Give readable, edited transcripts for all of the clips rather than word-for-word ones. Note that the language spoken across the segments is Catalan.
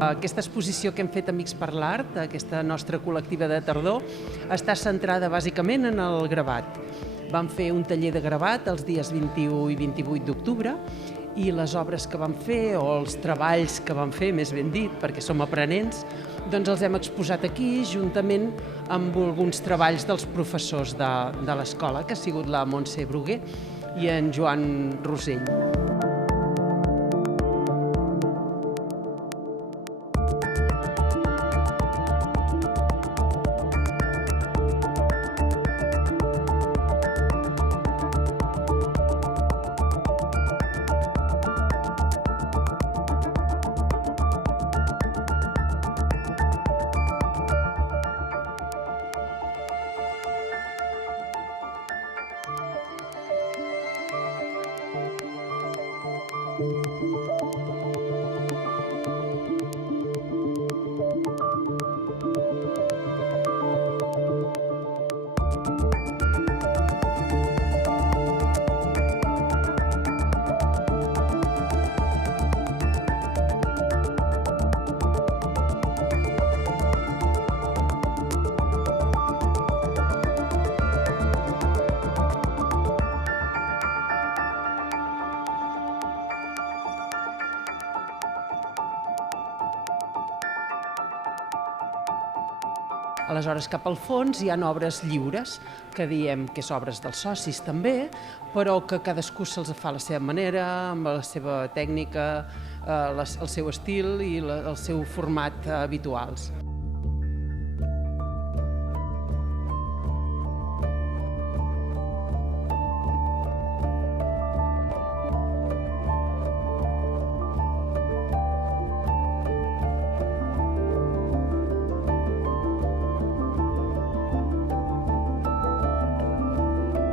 Aquesta exposició que hem fet Amics per l'Art, aquesta nostra col·lectiva de tardor, està centrada bàsicament en el gravat. Vam fer un taller de gravat els dies 21 i 28 d'octubre i les obres que vam fer, o els treballs que vam fer, més ben dit, perquè som aprenents, doncs els hem exposat aquí juntament amb alguns treballs dels professors de l'escola, que ha sigut la Montse Bruguer i en Joan Rosell. Aleshores, cap al fons hi ha obres lliures, que diem que és obres dels socis també, però que cadascú se'ls fa a la seva manera, amb la seva tècnica, el seu estil i el seu format habituals.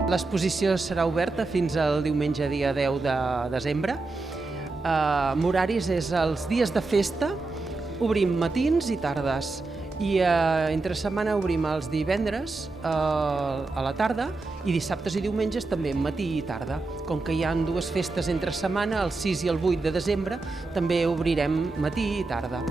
L'exposició serà oberta fins al diumenge dia 10 de desembre. Amb horaris és els dies de festa, obrim matins i tardes. I entre setmana obrim els divendres a la tarda i dissabtes i diumenges també matí i tarda. Com que hi ha dues festes entre setmana, el 6 i el 8 de desembre, també obrirem matí i tarda.